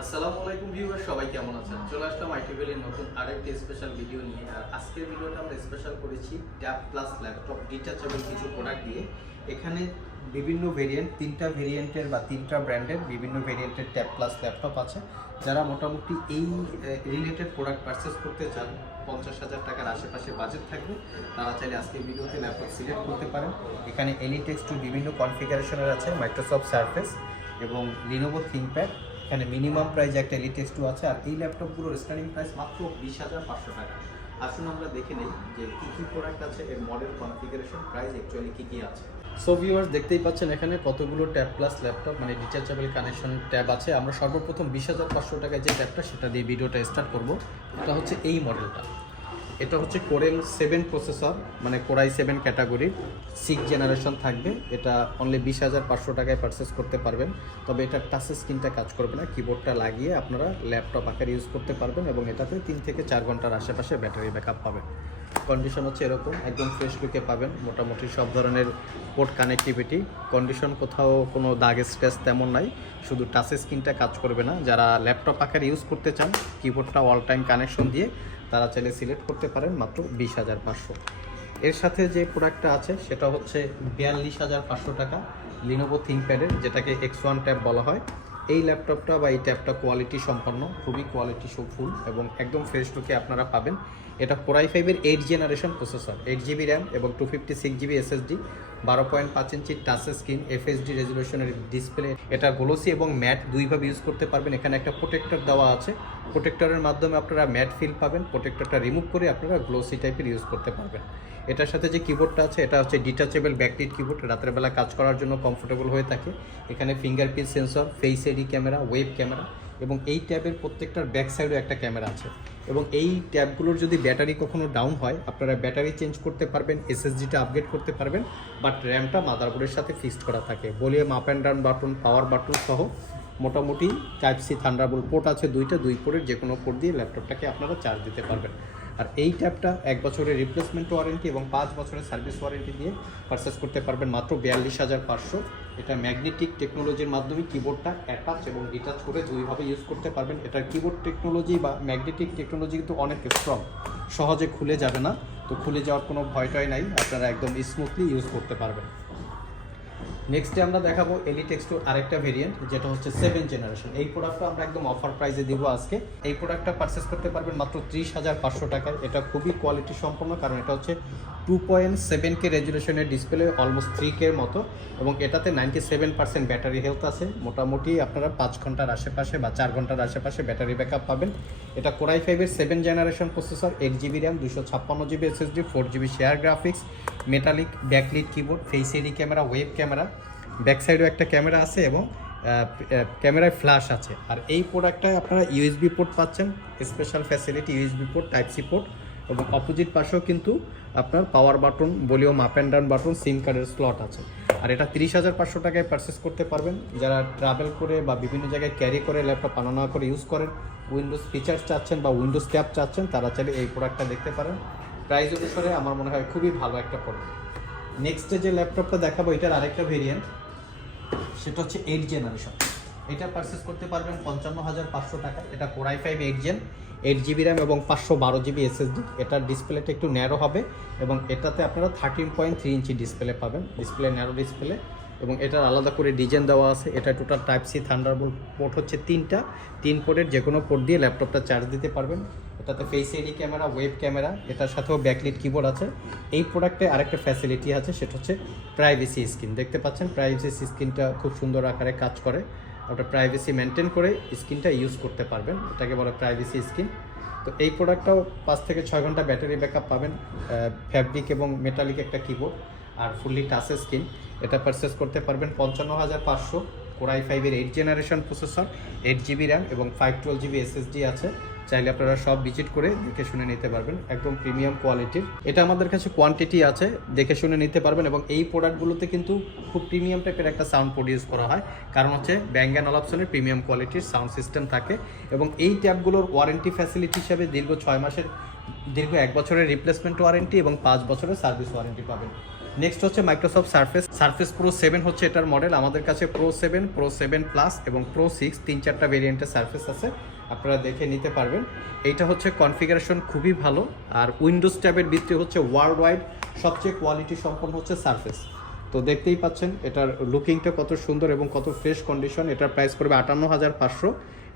আসসালামু আলাইকুম ভিউয়ার, সবাই কেমন আছেন? চলে আসলাম আইটিভিএল নতুন আরেকটি স্পেশাল ভিডিও নিয়ে। আর আজকের ভিডিওটা আমরা স্পেশাল করেছি ট্যাব প্লাস ল্যাপটপ ডিটাচেবল কিছু প্রোডাক্ট দিয়ে। এখানে বিভিন্ন ভেরিয়েন্ট, তিনটা ভেরিয়েন্টের বা তিনটা ব্র্যান্ডের বিভিন্ন ভেরিয়েন্টের ট্যাব প্লাস ল্যাপটপ আছে। যারা মোটামুটি এই রিলেটেড প্রোডাক্ট পারচেস করতে চান, 50,000 টাকার আশেপাশে বাজেট থাকবে, তারা চাইলে আজকের ভিডিওতে ল্যাপটপ সিলেক্ট করতে পারেন। এখানে এলিটেক্স টু বিভিন্ন কনফিগারেশনের আছে, মাইক্রোসফট সারফেস এবং লিনোভো থিংকপ্যাড। এখানে মিনিমাম প্রাইস একটা এলিটেক্স 2 আছে। আর এই ল্যাপটপগুলোর স্টার্টিং প্রাইস মাত্র 20,500 টাকা। আসুন আমরা দেখে নেই যে কী প্রোডাক্ট আছে, এর মডেল, কনফিগারেশন, প্রাইস অ্যাকচুয়ালি কী আছে। সো ভিউয়ার্স, দেখতেই পাচ্ছেন এখানে কতগুলো ট্যাব প্লাস ল্যাপটপ মানে ডিটাচেবল কানেকশন ট্যাব আছে। আমরা সর্বপ্রথম 20,500 টাকায় যে ট্যাবটা সেটা দিয়ে ভিডিওটা স্টার্ট করব। এটা হচ্ছে এই মডেলটা। এটা হচ্ছে কোরেল 7 প্রসেসর, মানে কোরাই 7 ক্যাটাগরি, 6 জেনারেশন থাকবে। এটা অনলি 20,500 টাকায় পারচেস করতে পারবেন। তবে এটা টাচ স্ক্রিনটা কাজ করবে না, কিবোর্ডটা লাগিয়ে আপনারা ল্যাপটপ আকারে ইউজ করতে পারবেন এবং এটাতে 3 থেকে 4 ঘন্টার আশেপাশে ব্যাটারি ব্যাকআপ পাবেন। কন্ডিশন হচ্ছে এরকম, একদম ফ্রেশ লুকে পাবেন। মোটামুটি সব ধরনের পোর্ট কানেক্টিভিটি, কন্ডিশন কোথাও কোনো দাগ স্ক্র্যাচ তেমন নাই, শুধু টাচ স্ক্রিনটা কাজ করবে না। যারা ল্যাপটপ আকারে ইউজ করতে চান, কিবোর্ডটা অল টাইম কানেকশন দিয়ে, তারা চাইলে সিলেক্ট করতে পারেন মাত্র 20,500। এর সাথে যে প্রোডাক্টটা আছে সেটা হচ্ছে 42,500 টাকা লিনোভো থিংকপ্যাডের, যেটাকে X1 ট্যাব বলা হয়। এই ল্যাপটপটা বা এই ট্যাবটা কোয়ালিটি সম্পন্ন, খুবই কোয়ালিটি ফুল এবং একদম ফ্রেশ লুকে আপনারা পাবেন। এটা কোরাই 5-এর 8 জেনারেশন প্রসেসর, 8GB র্যাম এবং 256GB SSD, 12.5 inch touch screen, FHD রেজুলেশনের ডিসপ্লে। এটা গ্লোসি এবং ম্যাট দুইভাবে ইউজ করতে পারবেন। এখানে একটা প্রোটেক্টর দেওয়া আছে, প্রোটেক্টরের মাধ্যমে আপনারা ম্যাট ফিল পাবেন। প্রোটেক্টরটা রিমুভ করে আপনারা গ্লোসি টাইপের ইউজ করতে পারবেন। এটার সাথে যে কিবোর্ডটা আছে এটা হচ্ছে ডিটাচেবল ব্যাকলিট কিবোর্ড, রাতের বেলা কাজ করার জন্য কমফোর্টেবল হয়ে থাকে। এখানে fingerprint sensor, face ID camera, web camera এবং এই ট্যাবের প্রত্যেকটার ব্যাক সাইডেও একটা ক্যামেরা আছে। এবং এই ট্যাবগুলোর যদি ব্যাটারি কখনো ডাউন হয়, আপনারা ব্যাটারি চেঞ্জ করতে পারবেন, SSDটা আপগ্রেড করতে পারবেন, বাট র্যামটা মাদারবোর্ডের সাথে ফিক্সড করা থাকে। Volume up and down button, power button সহ মোটামুটি Type-C থান্ডারবোল্ট পোর্ট আছে দুই পোর্টের যে কোনো পোর্ট দিয়ে ল্যাপটপটাকে আপনারা চার্জ দিতে পারবেন। আর এই ট্যাবটা 1 বছরের রিপ্লেসমেন্ট ওয়ারেন্টি এবং 5 বছরের সার্ভিস ওয়ারেন্টি দিয়ে পারচেস করতে পারবেন মাত্র 42,500। এটা ম্যাগনেটিক টেকনোলজির মাধ্যমে কিবোর্ডটা অ্যাটাচ এবং ডিটাচ করে দুইভাবে ইউজ করতে পারবেন। এটার কিবোর্ড টেকনোলজি বা ম্যাগনেটিক টেকনোলজি কিন্তু অনেক স্ট্রং, সহজে খুলে যাবে না। তো খুলে যাওয়ার কোনো ভয়টাই নাই, আপনারা একদম স্মুথলি ইউজ করতে পারবেন। নেক্সটে আমরা দেখাবো এলিটেক্স টু আরেকটা ভেরিয়েন্ট, যেটা হচ্ছে 7 জেনারেশন। এই প্রোডাক্টটা আমরা একদম অফার প্রাইসে দিব আজকে। এই প্রোডাক্টটা পারচেস করতে পারবেন মাত্র 30,500 টাকায়। এটা খুবই কোয়ালিটি সম্পন্ন, কারণ এটা হচ্ছে 2.7K রেজুলেশনের ডিসপ্লে, অলমোস্ট 3K এর মতো, এবং এটাতে 97% ব্যাটারি হেলথ আছে। মোটামুটি আপনারা 5 ঘন্টার আশেপাশে বা 4 ঘন্টার আশেপাশে ব্যাটারি ব্যাকআপ পাবেন। এটা কোরাই 5-এর 7 generation processor, 8GB RAM, 256GB SSD, 4GB share graphics, metallic backlit keyboard, face ID camera, web camera, back সাইডেও একটা ক্যামেরা আছে এবং ক্যামেরায় ফ্ল্যাশ আছে। আর এই প্রোডাক্টটায় আপনারা USB পোর্ট পাচ্ছেন, special facility USB port, Type-C port, এবং অপোজিট পাশেও কিন্তু আপনার power button, volume up and down button, SIM কার্ডের স্লট আছে। আর এটা 30,500 টাকায় পারচেস করতে পারবেন। যারা ট্রাভেল করে বা বিভিন্ন জায়গায় ক্যারি করে ল্যাপটপ আনা নেওয়া করে ইউজ করেন, উইন্ডোজ ফিচার্স চাচ্ছেন বা উইন্ডোজ ট্যাব চাচ্ছেন, তারা চাইলে এই প্রোডাক্টটা দেখতে পারেন। প্রাইস অনুসারে আমার মনে হয় খুবই ভালো একটা প্রোডাক্ট। নেক্সটে যে ল্যাপটপটা দেখাবো এটার আরেকটা ভেরিয়েন্ট, সেটা হচ্ছে 8 জেনারেশন। এটা পারচেস করতে পারবেন 55,500 টাকা। এটা কোরাই 5 8 জেন, 8GB র্যাম এবং 512GB SSD। এটার ডিসপ্লেটা একটু ন্যারো হবে এবং এটাতে আপনারা 13.3 ইঞ্চি ডিসপ্লে পাবেন, ডিসপ্লে ন্যারো ডিসপ্লে, এবং এটার আলাদা করে ডিজাইন দেওয়া আছে। এটা টোটাল Type-C থান্ডারবোল্ট পোর্ট হচ্ছে 3টা, 3 পোর্টের যে কোনো পোর্ট দিয়ে ল্যাপটপটা চার্জ দিতে পারবেন। এটাতে face ID camera, web camera, এটার সাথেও ব্যাকলিট কিবোর্ড আছে। এই প্রোডাক্টে আরেকটা ফ্যাসিলিটি আছে, সেটা হচ্ছে প্রাইভেসি স্ক্রিন। দেখতে পাচ্ছেন প্রাইভেসি স্ক্রিনটা খুব সুন্দর আকারে কাজ করে। আপনার প্রাইভেসি মেনটেন করে স্ক্রিনটা ইউজ করতে পারবেন, এটাকে বলে প্রাইভেসি স্ক্রিন। তো এই প্রোডাক্টটাও 5 থেকে 6 ঘন্টা ব্যাটারি ব্যাকআপ পাবেন। ফ্যাব্রিক এবং মেটালিক একটা কিবোর্ড আর ফুললি টাচ স্ক্রিন। এটা পারচেস করতে পারবেন 55,500। কোরাই 5-এর 8 জেনারেশন প্রসেসর, 8GB র্যাম এবং 512GB SSD আছে। চাইলে আপনারা সব ভিজিট করে দেখে শুনে নিতে পারবেন, একদম প্রিমিয়াম কোয়ালিটির। এটা আমাদের কাছে কোয়ান্টিটি আছে, দেখে শুনে নিতে পারবেন। এবং এই প্রোডাক্টগুলোতে কিন্তু খুব প্রিমিয়াম টাইপের একটা সাউন্ড প্রডিউস করা হয়, কারণ হচ্ছে ব্যাং অ্যান্ড অলপসনের প্রিমিয়াম কোয়ালিটির সাউন্ড সিস্টেম থাকে। এবং এই ট্যাবগুলোর ওয়ারেন্টি ফ্যাসিলিটি হিসাবে দীর্ঘ 1 বছরের রিপ্লেসমেন্ট ওয়ারেন্টি এবং 5 বছরের সার্ভিস ওয়ারেন্টি পাবেন। নেক্সট হচ্ছে মাইক্রোসফট সারফেস প্রো 7 হচ্ছে এটার মডেল। আমাদের কাছে প্রো 7 প্লাস এবং প্রো 6 3-4টা ভেরিয়েন্টের সারফেস আছে, আপনারা দেখে নিতে পারবেন। এইটা হচ্ছে কনফিগারেশন খুবই ভালো, আর উইন্ডোজ ট্যাবের ভিতরে হচ্ছে ওয়ার্ল্ড ওয়াইড সবচেয়ে কোয়ালিটি সম্পন্ন হচ্ছে সারফেস। তো দেখতেই পাচ্ছেন এটার লুকিংটা কত সুন্দর এবং কত ফ্রেশ কন্ডিশন। এটার প্রাইস পড়বে 58,500।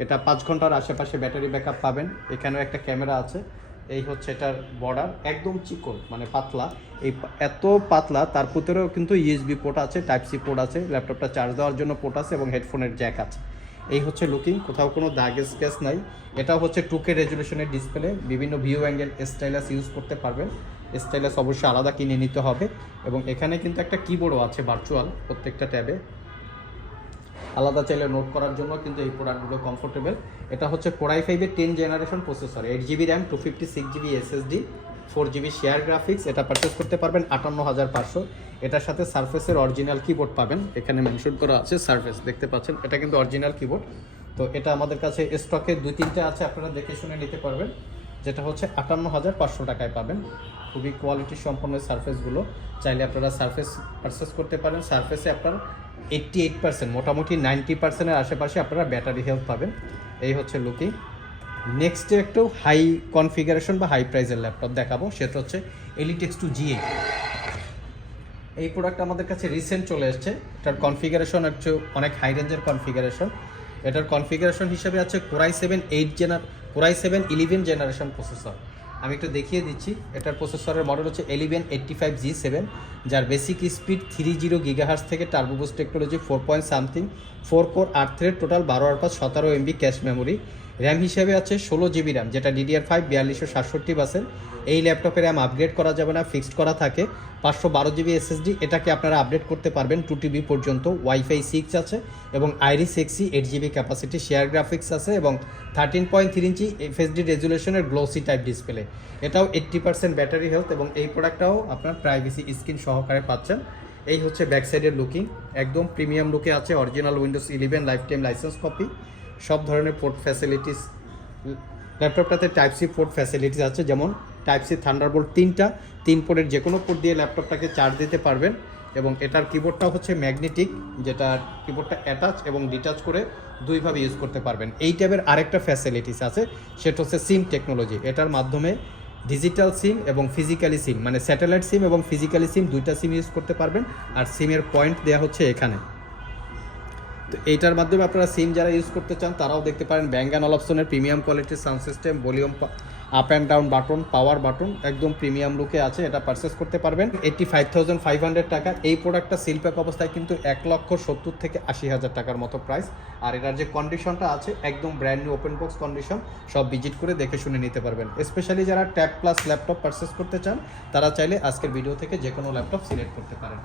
এটা 5 ঘন্টার আশেপাশে ব্যাটারি ব্যাকআপ পাবেন। এখানেও একটা ক্যামেরা আছে। এই হচ্ছে এটার বর্ডার, একদম চিকন মানে পাতলা। এত পাতলা, তার ভিতরেও কিন্তু ইউএসবি পোর্ট আছে, টাইপ সি পোর্ট আছে, ল্যাপটপটা চার্জ দেওয়ার জন্য পোর্ট আছে এবং হেডফোনের জ্যাক আছে। এই হচ্ছে লুকিং, কোথাও কোনো দাগ স্কেচ নাই। এটা হচ্ছে 2K রেজুলেশনের ডিসপ্লে, বিভিন্ন ভিউ অ্যাঙ্গেল স্টাইলাস ইউজ করতে পারবেন। স্টাইলাস অবশ্যই আলাদা কিনে নিতে হবে। এবং এখানে কিন্তু একটা কিবোর্ডও আছে ভার্চুয়াল, প্রত্যেকটা ট্যাবে আলাদা চাইলে নোট করার জন্য কিন্তু এই প্রোডাক্টগুলো কমফোর্টেবল। এটা হচ্ছে Core i5-এর 10 generation processor, 8GB RAM, 256GB SSD, 4GB share graphics. এটা পারচেস করতে পারবেন 58,500। এটার সাথে সারফেসের অরিজিনাল কিবোর্ড পাবেন, এখানে মেনশন করা আছে সারফেস, দেখতে পাচ্ছেন এটা কিন্তু অরিজিনাল কিবোর্ড। তো এটা আমাদের কাছে স্টকে 2-3টে আছে, আপনারা দেখে শুনে নিতে পারবেন। যেটা হচ্ছে 58,500 টাকায় পাবেন। খুবই কোয়ালিটি সম্পন্ন সারফেসগুলো, চাইলে আপনারা সারফেস পারচেস করতে পারেন। সারফেসে আপনার 88%, মোটামুটি 90%-এর আশেপাশে আপনারা ব্যাটারি হেলথ পাবেন। এই হচ্ছে লুকিং। নেক্সটে একটু হাই কনফিগারেশন বা হাই প্রাইসের ল্যাপটপ দেখাবো, সেটা হচ্ছে Elite X2 G8। এই প্রোডাক্ট আমাদের কাছে রিসেন্ট চলে এসছে। এটার কনফিগারেশন একটু অনেক হাই রেঞ্জের কনফিগারেশন। এটার কনফিগারেশন হিসেবে আছে Core i7 11 জেনারেশন প্রসেসর। আমি একটু দেখিয়ে দিচ্ছি। এটার প্রসেসরের মডেল হচ্ছে 1185G7, যার বেসিক স্পিড 30 GHz থেকে turbo boost technology 4 core 8 thread, total 12/5 17 MB cache memory. RAM হিসেবে আছে 16GB র্যাম, যেটা DDR5 4267 বাসের। এই ল্যাপটপে র্যাম আপগ্রেড করা যাবে না, ফিক্সড করা থাকে। 512GB SSD, এটাকে আপনারা আপডেট করতে পারবেন 2TB পর্যন্ত। Wi-Fi 6 আছে এবং Iris Xe 8GB capacity. Share graphics আছে এবং 13.3 ইঞ্চি FHD রেজুলেশনের গ্লোসি টাইপ ডিসপ্লে। এটাও 80% ব্যাটারি হেলথ এবং এই প্রোডাক্টটাও আপনার প্রাইভেসি স্ক্রিন সহকারে পাচ্ছেন। এই হচ্ছে ব্যাক সাইডের লুকিং, একদম প্রিমিয়াম লুকে আছে। Original Windows 11 lifetime licence copy, সব ধরনের পোর্ট ফ্যাসিলিটিস ল্যাপটপটাতে। টাইপ সি পোর্ট ফ্যাসিলিটিস আছে, যেমন টাইপ সি থান্ডারবোল্ট 3 পোর্টের যে কোনো পোর্ট দিয়ে ল্যাপটপটাকে চার্জ দিতে পারবেন। এবং এটার কিবোর্ডটা হচ্ছে ম্যাগনেটিক, যেটা কিবোর্ডটা অ্যাটাচ এবং ডিটাচ করে দুইভাবে ইউজ করতে পারবেন। এই টাইপের আরেকটা ফ্যাসিলিটিস আছে, সেটা হচ্ছে সিম টেকনোলজি। এটার মাধ্যমে ডিজিটাল সিম এবং ফিজিক্যালি সিম, মানে স্যাটেলাইট সিম এবং ফিজিক্যালি সিম, দুইটা সিম ইউজ করতে পারবেন। আর সিমের পয়েন্ট দেওয়া হচ্ছে এখানে। তো এইটার মাধ্যমে আপনারা সিম যারা ইউজ করতে চান তারাও দেখতে পারেন। Bang & Olufsen'ের প্রিমিয়াম কোয়ালিটির sound system, volume up and down button, power button, একদম প্রিমিয়াম লুকে আছে। এটা পারচেস করতে পারবেন 85,500 টাকা। এই প্রোডাক্টটা সিল প্যাক অবস্থায় কিন্তু 1,70,000 থেকে 80,000 টাকার মতো প্রাইস। আর এটার যে কন্ডিশনটা আছে একদম brand new open box condition, সব ভিজিট করে দেখে শুনে নিতে পারবেন। স্পেশালি যারা ট্যাব প্লাস ল্যাপটপ পারচেস করতে চান তারা চাইলে আজকের ভিডিও থেকে যে কোনো ল্যাপটপ সিলেক্ট করতে পারেন।